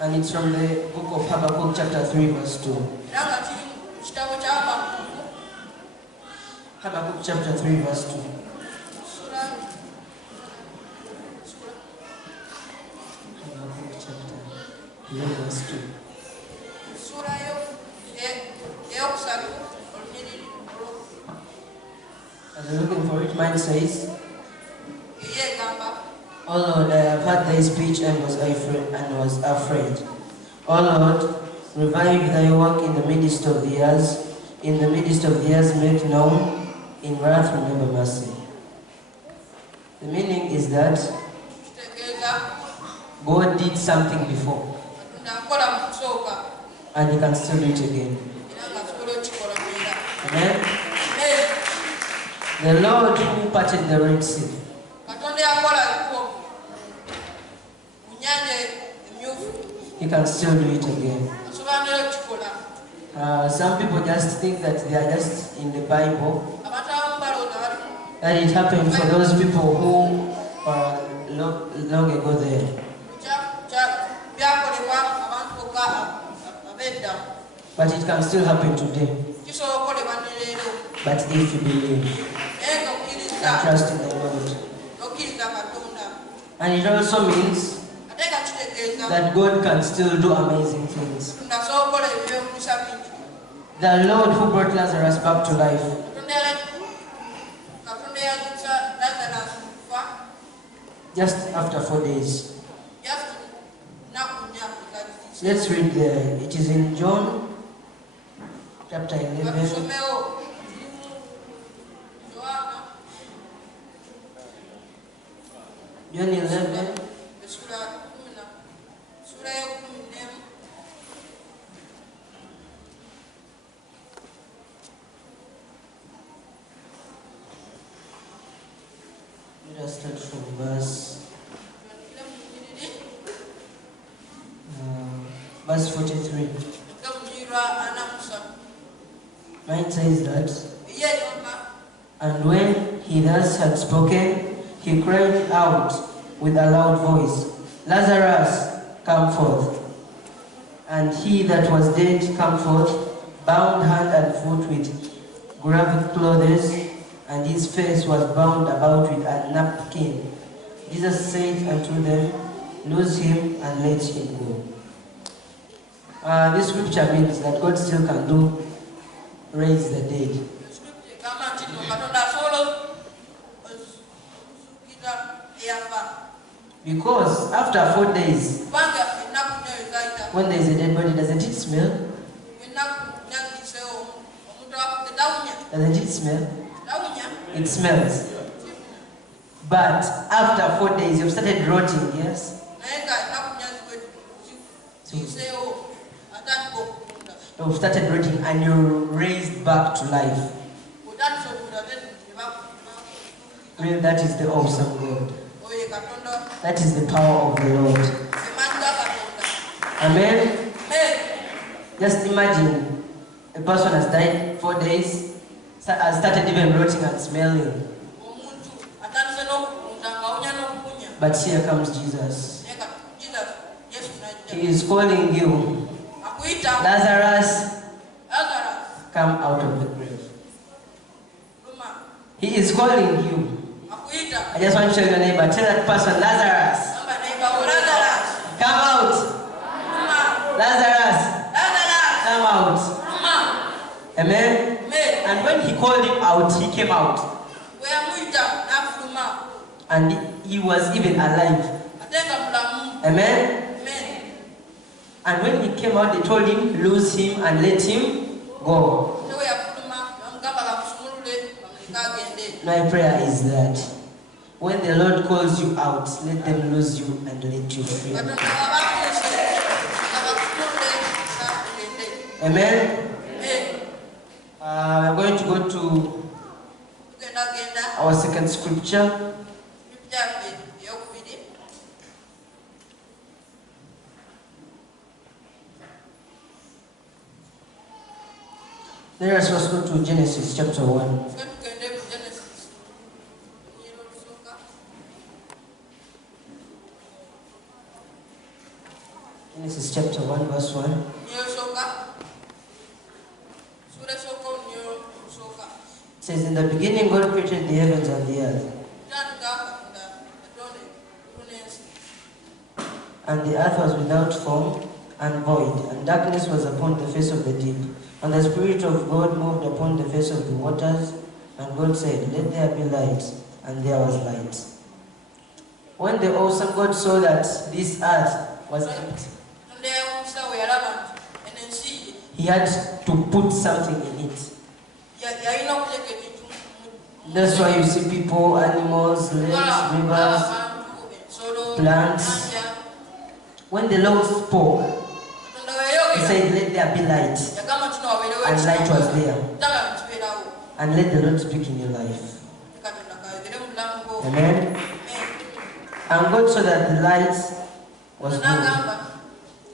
And it's from the book of Habakkuk chapter 3 verse 2. Habakkuk chapter 3 verse 2. Habakkuk chapter 3 verse 2. As you're looking for it, mine says, "O Lord, I have heard thy speech and was afraid. O Lord, revive thy work in the midst of the years. In the midst of the years make known. In wrath remember mercy." The meaning is that God did something before, and He can still do it again. Amen? The Lord who parted the Red Sea, He can still do it again. Some people just think that they are just in the Bible, that it happened for those people who are long ago there. But it can still happen today. But if you believe and trust in the Lord. And it also means that God can still do amazing things. The Lord who brought Lazarus back to life, just after 4 days. Let's read there. It is in John chapter 11. John 11. Let us start from verse 43. Mine says that, "And when he thus had spoken, he cried out with a loud voice, Lazarus, come forth. And he that was dead came forth, bound hand and foot with grave clothes, and his face was bound about with a napkin. Jesus said unto them, Loose him and let him go." This scripture means that God still can raise the dead. Because after 4 days, when there is a dead body, doesn't it smell? Doesn't it smell? It smells. But after 4 days, you've started rotting, yes? So you've started rotting and you're raised back to life. Really, that is the awesome God. That is the power of the Lord. Amen? Just imagine a person has died 4 days, has started even rotting and smelling. But here comes Jesus. He is calling you. Lazarus, come out of the grave. He is calling you. I just want to tell your neighbor, tell that person, Lazarus, come out. Lazarus, come out. Amen? And when he called him out, he came out. And he was even alive. Amen? And when he came out, they told him, loose him and let him go. My prayer is that when the Lord calls you out, let them lose you and let you free. Amen? We're going to go to our second scripture. Let us first go to Genesis chapter 1. Genesis chapter 1 verse 1. It says, in the beginning God created the heavens and the earth. And the earth was without form and void, and darkness was upon the face of the deep. And the Spirit of God moved upon the face of the waters. And God said, let there be light, and there was light. When the awesome God saw that this earth was empty, he had to put something in it. That's why you see people, animals, lakes, rivers, plants. When the Lord spoke, he said, let there be light. And light was there. And let the Lord speak in your life. Amen. And God saw that the light was good.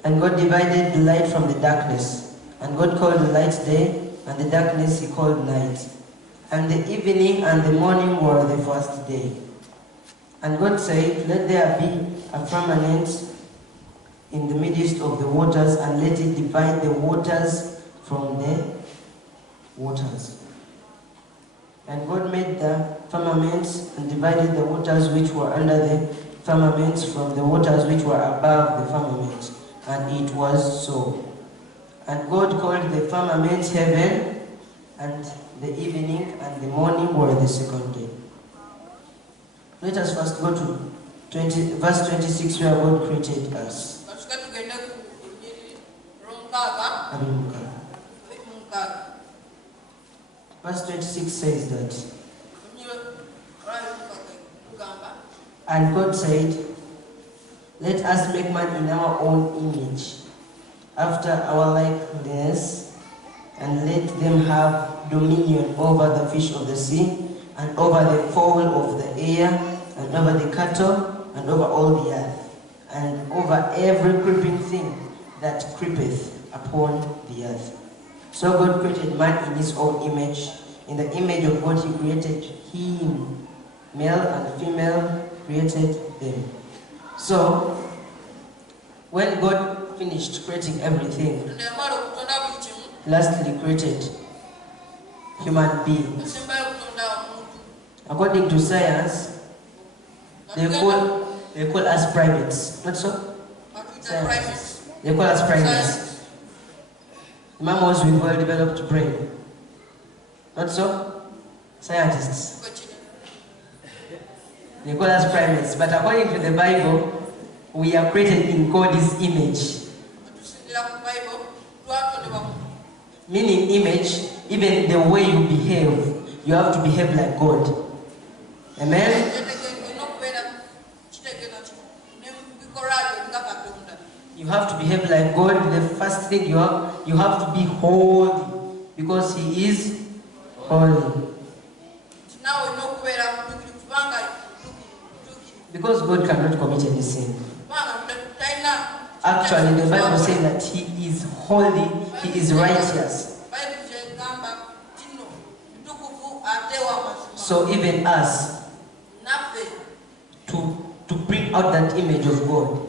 And God divided the light from the darkness. And God called the light day, and the darkness he called night. And the evening and the morning were the first day. And God said, let there be a firmament in the midst of the waters, and let it divide the waters from the waters. And God made the firmaments and divided the waters which were under the firmaments from the waters which were above the firmaments. And it was so. And God called the firmaments heaven, and the evening and the morning were the second day. Let us first go to verse 26, where God created us. Verse 26 says that, and God said, let us make man in our own image, after our likeness, and let them have dominion over the fish of the sea, and over the fowl of the air, and over the cattle, and over all the earth, and over every creeping thing that creepeth upon the earth. So God created man in his own image. In the image of God he created him. Male and female created them. So, when God finished creating everything, lastly created human beings. According to science, they call us primates. Not so? Science. They call us primates. Mammals with well-developed brain. Not so? Scientists. They call us primates. But according to the Bible, we are created in God's image. Meaning image, even the way you behave, you have to behave like God. Amen? You have to behave like God. The first thing you have to be holy, because He is holy. Because God cannot commit any sin. Actually, the Bible says that He is holy, He is righteous. So even us, to bring out that image of God,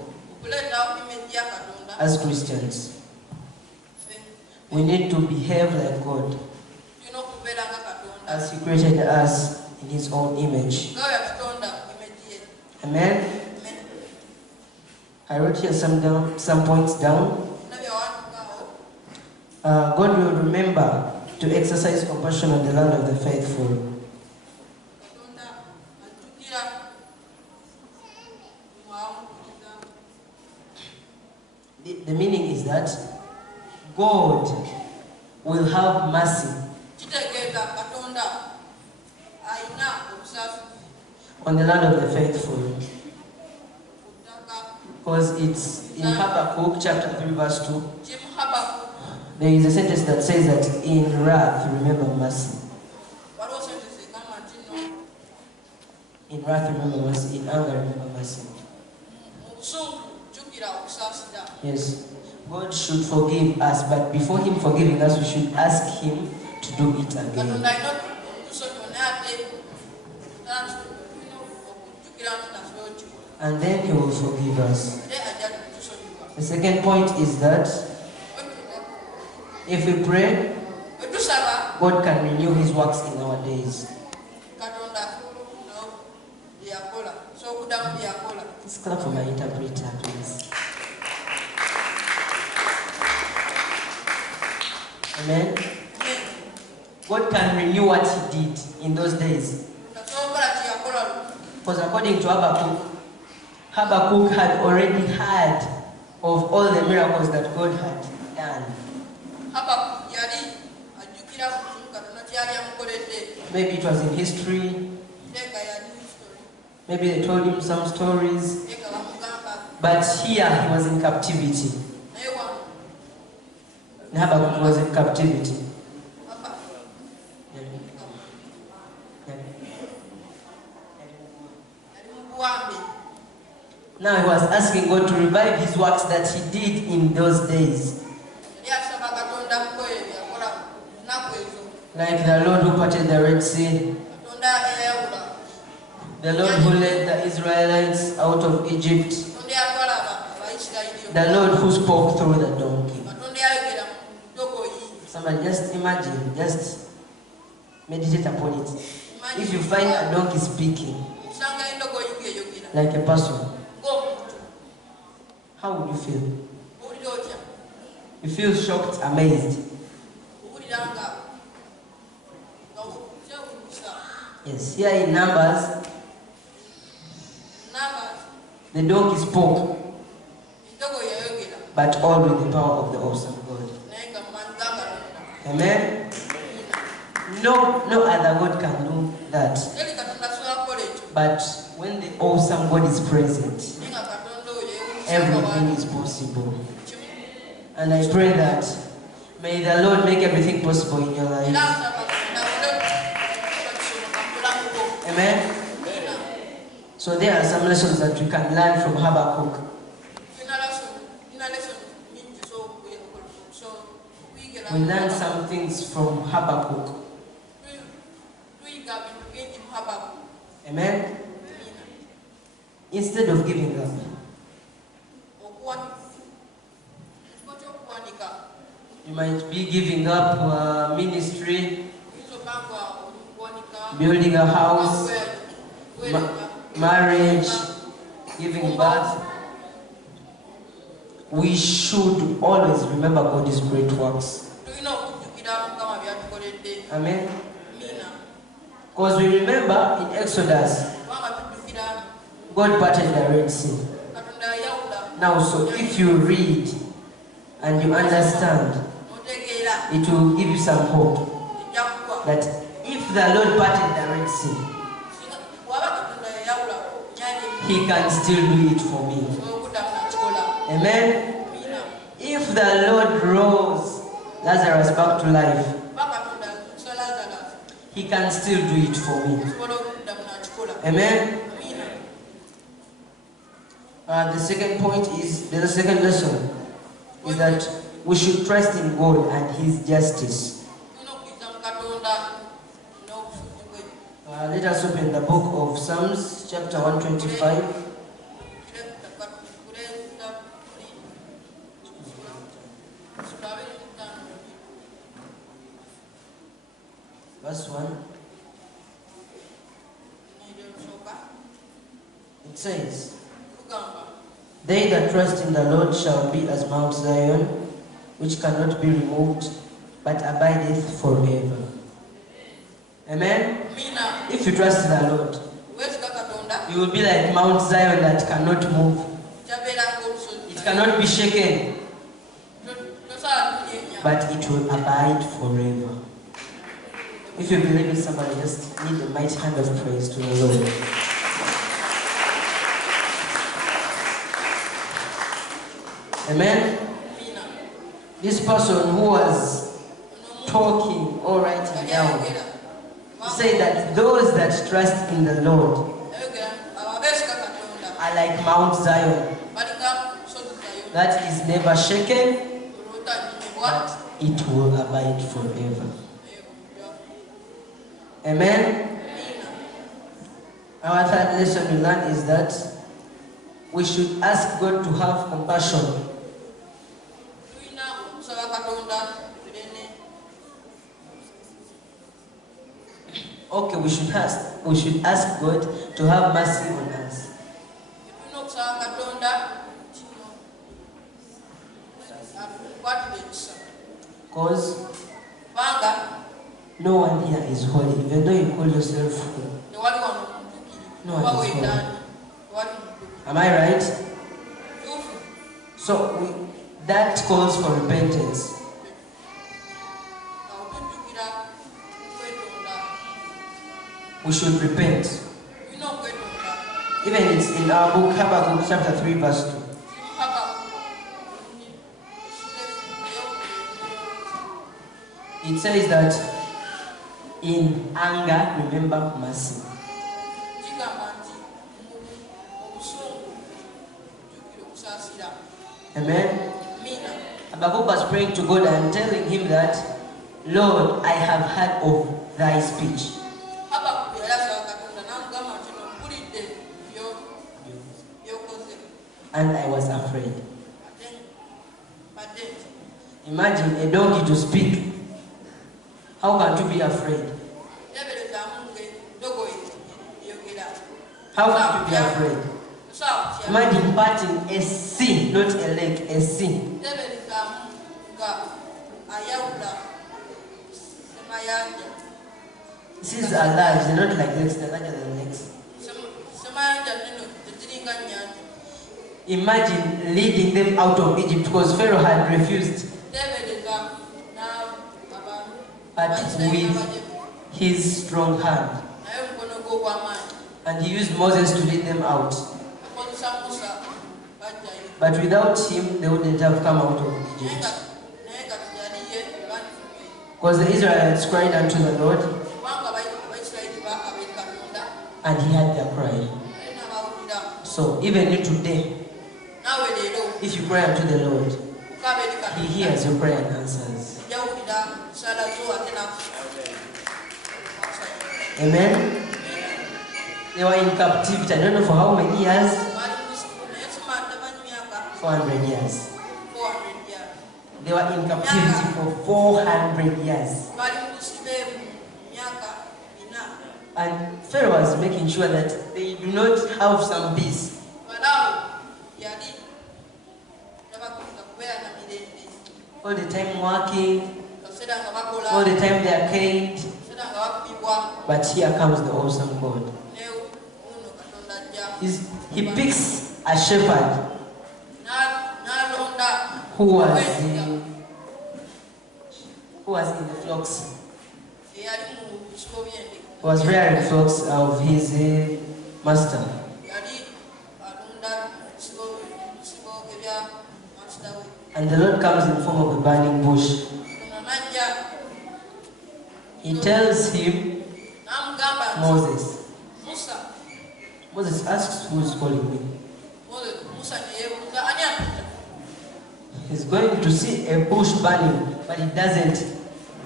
as Christians, we need to behave like God, as He created us in His own image. Amen? I wrote here some points down. God will remember to exercise compassion on the land of the faithful. The meaning is that God will have mercy on the land of the faithful. Because it's in Habakkuk chapter 3 verse 2. There is a sentence that says that in wrath remember mercy. In wrath remember mercy. In anger remember mercy. Yes. God should forgive us, but before Him forgiving us, we should ask Him to do it again. And then He will forgive us. The second point is that if we pray, God can renew his works in our days. Let's clap for my interpreter, please. Amen. God can renew what he did in those days. Because according to Habakkuk had already heard of all the miracles that God had done. Maybe it was in history. Maybe they told him some stories. But here he was in captivity. Habakkuk was in captivity. Now he was asking God to revive his works that he did in those days. Like the Lord who parted the Red Sea. The Lord who led the Israelites out of Egypt. The Lord who spoke through the donkey. Somebody just imagine, just meditate upon it. If you find a donkey speaking, like a person, how would you feel? You feel shocked, amazed. Yes, here in Numbers, the donkey spoke, but all with the power of the awesome God. Amen? No other God can do that. But when the awesome God is present, everything is possible. And I pray that may the Lord make everything possible in your life. Amen? So there are some lessons that we can learn from Habakkuk. We learn some things from Habakkuk. Amen? Instead of giving up, you might be giving up ministry, building a house, marriage, giving birth. We should always remember God's great works. Amen. Because we remember in Exodus, God parted the Red Sea. Now, so if you read and you understand, it will give you some hope that if the Lord parted the Red Sea, he can still do it for me. Amen. If the Lord rose Lazarus back to life, he can still do it for me. Amen. The second point is, the second lesson is that we should trust in God and his justice. Let us open the book of Psalms, chapter 125. Verse 1. It says, "They that trust in the Lord shall be as Mount Zion, which cannot be removed, but abideth forever." Amen? If you trust in the Lord, you will be like Mount Zion that cannot move. It cannot be shaken, but it will abide forever. If you believe in somebody, just need a mighty hand of praise to the Lord. Amen? This person who was talking or writing down, he said that those that trust in the Lord are like Mount Zion, that is never shaken, but it will abide forever. Amen? Our third lesson we learn is that we should ask God to have compassion Okay, we should ask God to have mercy on us. Because no one here is holy, even though you call yourself holy. No one is holy. Am I right? So that calls for repentance. We should repent. Even it's in our book, Habakkuk chapter 3 verse 2. It says that in anger, remember mercy. Amen. Habakkuk was praying to God and telling him that, Lord, I have heard of thy speech. And I was afraid. Imagine a donkey to speak. How can you be afraid? How can you be afraid? Imagine parting a sea, not a lake, a sea. Seas are large, they're not like lakes, they're larger than lakes. Imagine leading them out of Egypt because Pharaoh had refused. But with his strong hand. And he used Moses to lead them out. But without him, they wouldn't have come out of Egypt. Because the Israelites cried unto the Lord, and he heard their cry. So even today, if you cry unto the Lord, he hears your prayer and answers. Amen. They were in captivity. I don't know for how many years. 400 years. They were in captivity for 400 years. And Pharaoh was making sure that they do not have some peace. All the time working, all the time they are caged. But here comes the awesome God. He picks a shepherd who was in the flocks. He was rearing flocks of his master. And the Lord comes in form of a burning bush. He tells him, Moses. Moses asks, who is calling me? He's going to see a bush burning, but he doesn't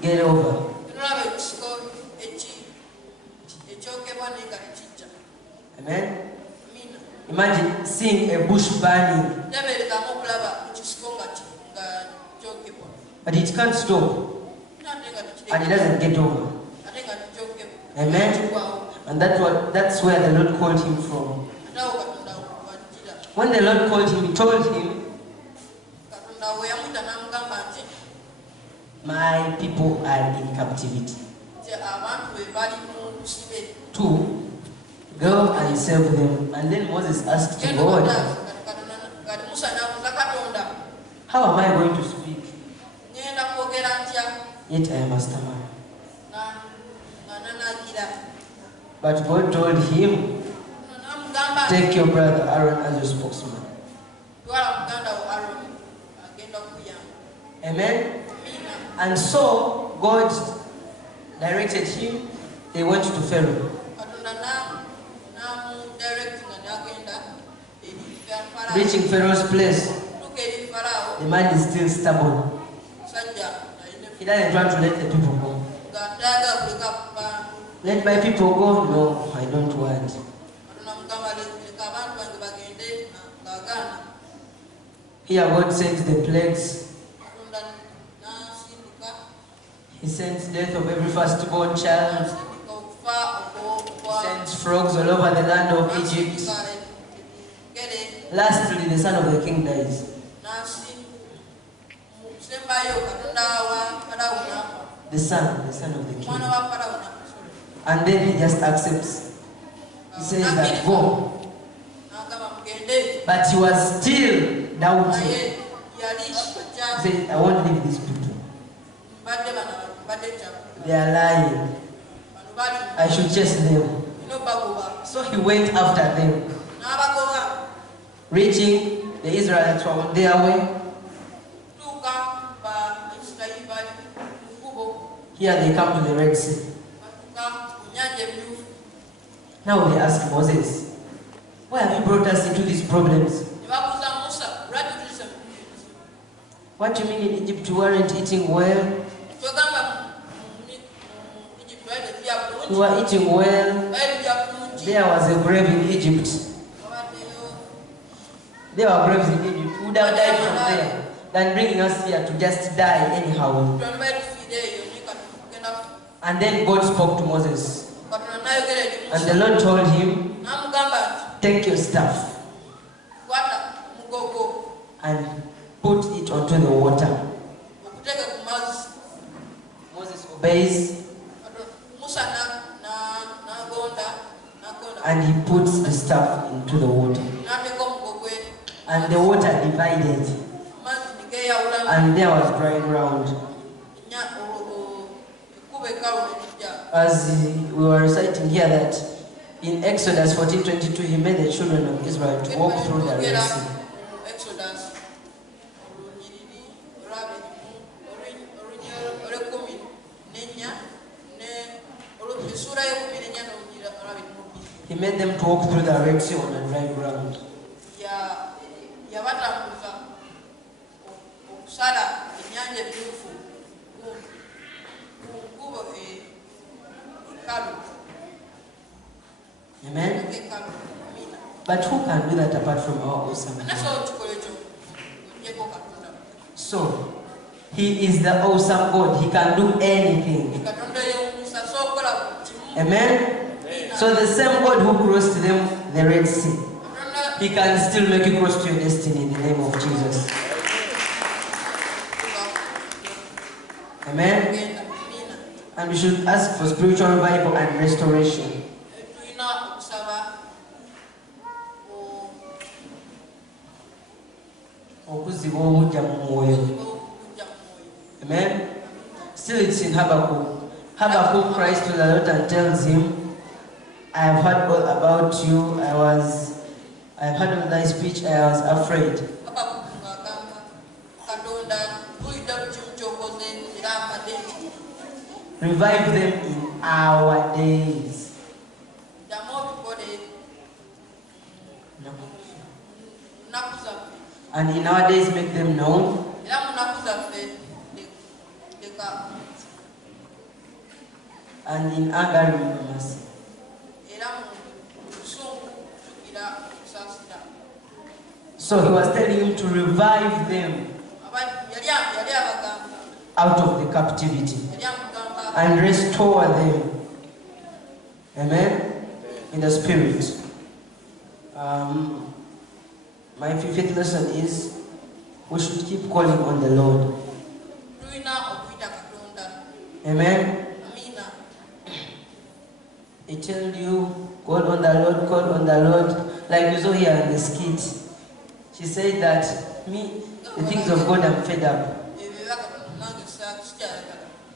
get over. Amen? Imagine seeing a bush burning, but it can't stop, and it doesn't get over. Amen? And that's where the Lord called him from. When the Lord called him, he told him, my people are in captivity. 2, go and save them. And then Moses asked God, how am I going to speak? Yet I am a stammerer. But God told him, take your brother Aaron as your spokesman. Amen? And so God directed him. They went to Pharaoh. Reaching Pharaoh's place, the man is still stubborn. He doesn't want to let the people go. Let my people go? No, I don't want. Here God sends the plagues. He sends death of every firstborn child. Sent frogs all over the land of Egypt. Lastly, the son of the king dies. The son of the king. And then he just accepts. He says that go. But he was still doubting. He said, I won't leave these people. They are lying. I should chase them. So he went after them. Reaching, the Israelites were on their way. Here they come to the Red Sea. Now they ask Moses, why have you brought us into these problems? What do you mean in Egypt you weren't eating well? We were eating well. There was a grave in Egypt. There were graves in Egypt. We would have died from there than bringing us here to just die anyhow. And then God spoke to Moses. And the Lord told him, take your staff and put it onto the water. Moses obeys. And he puts the staff into the water. And the water divided. And there was dry ground. As we were reciting here that in Exodus 14:22, he made the children of Israel to walk through the Red Sea. He made them to walk through the Red Sea on a dry ground. Amen? But who can do that apart from our awesome God? So, He is the awesome God. He can do anything. Amen? So the same God who crossed them the Red Sea, He can still make you cross to your destiny in the name of Jesus. Amen? And we should ask for spiritual revival and restoration. Amen? Still it's in Habakkuk. Habakkuk cries to the Lord and tells him, I have heard all about you. I have heard of thy speech. I was afraid. Revive them in our days. And in our days make them known. And in anger remember mercy. So he was telling him to revive them out of the captivity and restore them. Amen? In the spirit. My fifth lesson is we should keep calling on the Lord. Amen? He told you, call on the Lord, call on the Lord. Like you saw here in the skit. She said that the things of God, I'm fed up.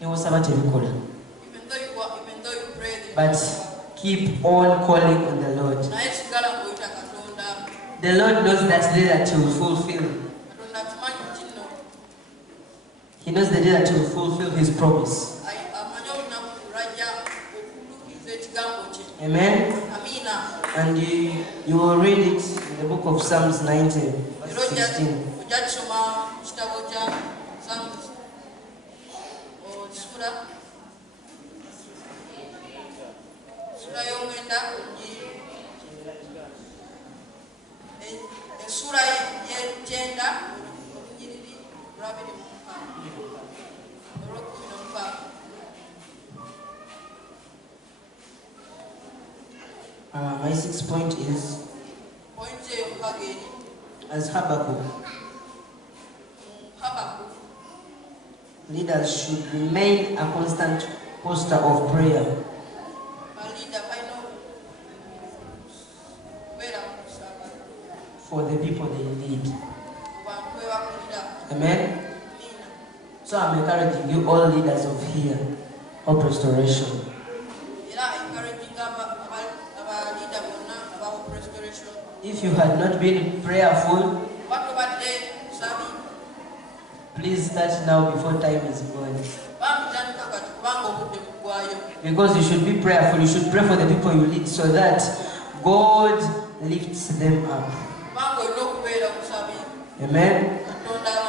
It was about to be called. But keep on calling on the Lord. The Lord knows that day that He will fulfill. He knows the day that He will fulfill His promise. Amen? And you will read it in the book of Psalms 90, verse 16. My 6th point is, as Habakkuk, leaders should remain a constant posture of prayer. For the people they lead. Amen? So I'm encouraging you, all leaders of here, Hope Restoration. If you had not been prayerful, please start now before time is gone. Because you should be prayerful, you should pray for the people you lead so that God lifts them up. Amen?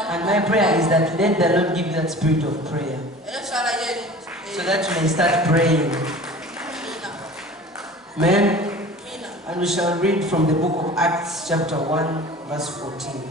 And my prayer is that let the Lord give you that spirit of prayer so that you may start praying. Amen? And we shall read from the book of Acts chapter 1 verse 14.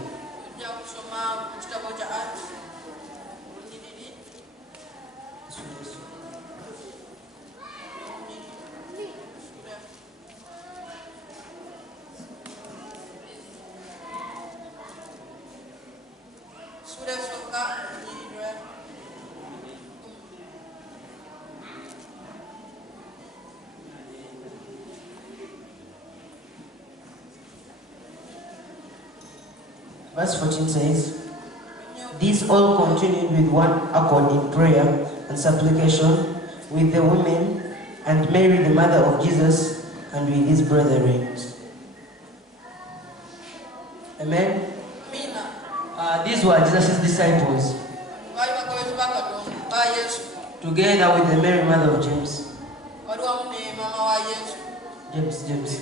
Verse 14 says, "These all continued with one accord in prayer and supplication with the women and Mary the mother of Jesus and with his brethren." Amen? These were Jesus' disciples, together with the Mary mother of James. James.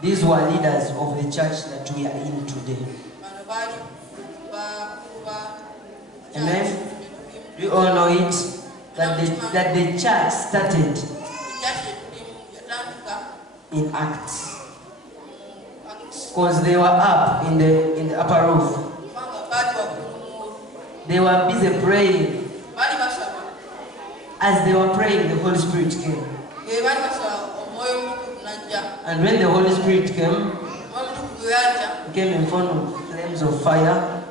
These were leaders of the church that we are in today. Amen? We all know it, that the church started in Acts. Because they were up in the upper roof. They were busy praying. As they were praying, the Holy Spirit came. And when the Holy Spirit came, he came in front of flames of fire,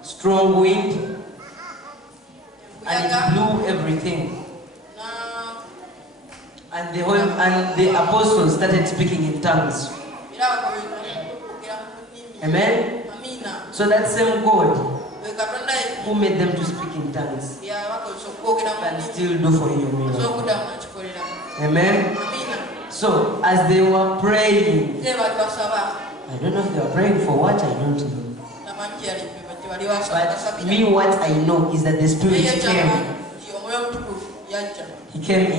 strong wind, and it blew everything. And the apostles started speaking in tongues. Amen? So that same God who made them to speak in tongues can still do for you. Amen? So, as they were praying, I don't know if they were praying for what, I don't know. But me, what I know is that the Spirit came. He came in.